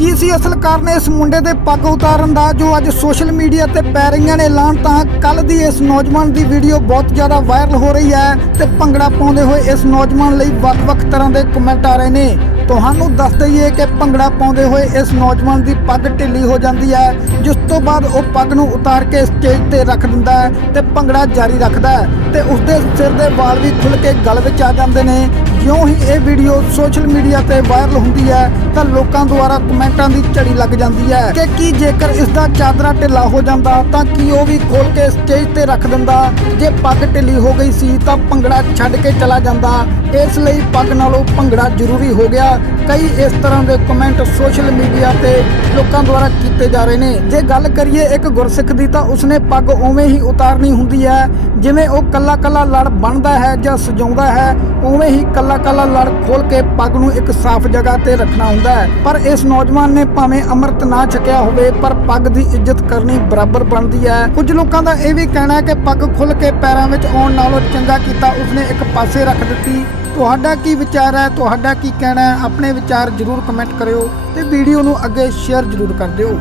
ਕੀ ਸੀ ਅਸਲ ਕਾਰਨ ਇਸ ਮੁੰਡੇ ਦੇ ਪੱਗ ਉਤਾਰਨ ਦਾ ਜੋ ਅੱਜ ਸੋਸ਼ਲ ਮੀਡੀਆ ਤੇ ਪੈ ਰਹੀਆਂ ਨੇ ਐਲਾਨ? ਤਾਂ ਕੱਲ ਦੀ ਇਸ ਨੌਜਵਾਨ ਦੀ ਵੀਡੀਓ ਬਹੁਤ ਜ਼ਿਆਦਾ ਵਾਇਰਲ ਹੋ ਰਹੀ ਹੈ ਤੇ ਭੰਗੜਾ ਪਾਉਂਦੇ ਹੋਏ ਇਸ ਨੌਜਵਾਨ ਲਈ ਵੱਖ-ਵੱਖ ਤਰ੍ਹਾਂ ਦੇ ਕਮੈਂਟ ਆ ਰਹੇ ਨੇ। ਤੁਹਾਨੂੰ ਦੱਸ ਦਈਏ ਕਿ ਭੰਗੜਾ ਪਾਉਂਦੇ ਹੋਏ ਇਸ ਨੌਜਵਾਨ ਦੀ ਪੱਗ ਢਿੱਲੀ ਹੋ ਜਾਂਦੀ ਹੈ, ਜਿਸ ਤੋਂ ਬਾਅਦ ਉਹ ਪੱਗ ਨੂੰ ਉਤਾਰ ਕੇ ਸਟੇਜ ਤੇ ਰੱਖ ਦਿੰਦਾ ਹੈ ਤੇ ਭੰਗੜਾ ਜਾਰੀ ਰੱਖਦਾ ਹੈ ਤੇ ਉਸਦੇ ਸਿਰ ਦੇ ਵਾਲ ਵੀ ਖੁੱਲ ਕੇ ਗਲ ਵਿੱਚ ਆ ਜਾਂਦੇ ਨੇ। ਜਿਉਂ ਹੀ ਇਹ ਵੀਡੀਓ ਸੋਸ਼ਲ ਮੀਡੀਆ ਤੇ ਵਾਇਰਲ ਹੁੰਦੀ ਹੈ, ਤਾਂ ਲੋਕਾਂ ਦੁਆਰਾ ਕਮੈਂਟਾਂ ਦੀ ਝੜੀ ਲੱਗ ਜਾਂਦੀ ਹੈ ਕਿ ਕੀ ਜੇਕਰ ਇਸ ਦਾ ਚਾਦਰਾ ਢਿੱਲਾ ਹੋ ਜਾਂਦਾ, ਤਾਂ ਕੀ ਉਹ ਵੀ ਖੋਲ ਕੇ ਸਟੇਜ ਤੇ ਰੱਖ ਦਿੰਦਾ? ਜੇ ਪੱਗ ਢਿੱਲੀ ਹੋ ਗਈ ਸੀ, ਤਾਂ ਭੰਗੜਾ ਛੱਡ ਕੇ ਚਲਾ ਜਾਂਦਾ। ਇਸ ਲਈ ਪੱਗ ਨਾਲੋਂ ਭੰਗੜਾ ਜ਼ਰੂਰੀ ਹੋ ਗਿਆ। ਕਈ ਇਸ ਤਰ੍ਹਾਂ ਦੇ ਕਮੈਂਟ ਸੋਸ਼ਲ ਮੀਡੀਆ ਤੇ ਲੋਕਾਂ ਦੁਆਰਾ ਕੀਤੇ ਜਾ ਰਹੇ ਨੇ। ਜੇ ਗੱਲ ਕਰੀਏ ਇੱਕ ਗੁਰਸਿੱਖ ਦੀ, ਤਾਂ ਉਸਨੇ ਪੱਗ ਉਵੇਂ ਹੀ ਉਤਾਰਨੀ ਹੁੰਦੀ ਹੈ, ਜਿਵੇਂ ਉਹ ਕੱਲਾ ਕੱਲਾ ਲੜ ਬਣਦਾ ਹੈ ਜਾਂ ਸਜਾਉਂਦਾ ਹੈ, ਉਵੇਂ ਹੀ ਕੱਲਾ ਕੱਲਾ ਲੜ ਖੋਲ ਕੇ ਪੱਗ ਨੂੰ ਇੱਕ ਸਾਫ਼ ਜਗ੍ਹਾ ਤੇ ਰੱਖਣਾ ਹੁੰਦਾ ਹੈ। ਪਰ ਇਸ ਨੌਜਵਾਨ ਨੇ ਭਾਵੇਂ ਅੰਮ੍ਰਿਤ ਨਾ ਛਕਿਆ ਹੋਵੇ, ਪਰ ਪੱਗ ਦੀ ਇੱਜ਼ਤ ਕਰਨੀ ਬਰਾਬਰ ਬਣਦੀ ਹੈ। ਕੁਝ ਲੋਕਾਂ ਦਾ ਇਹ ਵੀ ਕਹਿਣਾ ਹੈ ਕਿ ਪੱਗ ਖੁੱਲ ਕੇ ਪੈਰਾਂ ਵਿੱਚ ਆਉਣ ਨਾਲੋਂ ਚੰਗਾ ਕੀਤਾ ਉਸਨੇ ਇੱਕ ਪਾਸੇ ਰੱਖ ਦਿੱਤੀ। ਤੁਹਾਡਾ ਕੀ ਵਿਚਾਰ ਹੈ? ਤੁਹਾਡਾ ਕੀ ਕਹਿਣਾ ਹੈ? ਆਪਣੇ ਵਿਚਾਰ ਜਰੂਰ ਕਮੈਂਟ ਕਰਿਓ ਤੇ ਵੀਡੀਓ ਨੂੰ ਅੱਗੇ ਸ਼ੇਅਰ ਜਰੂਰ ਕਰ ਦਿਓ।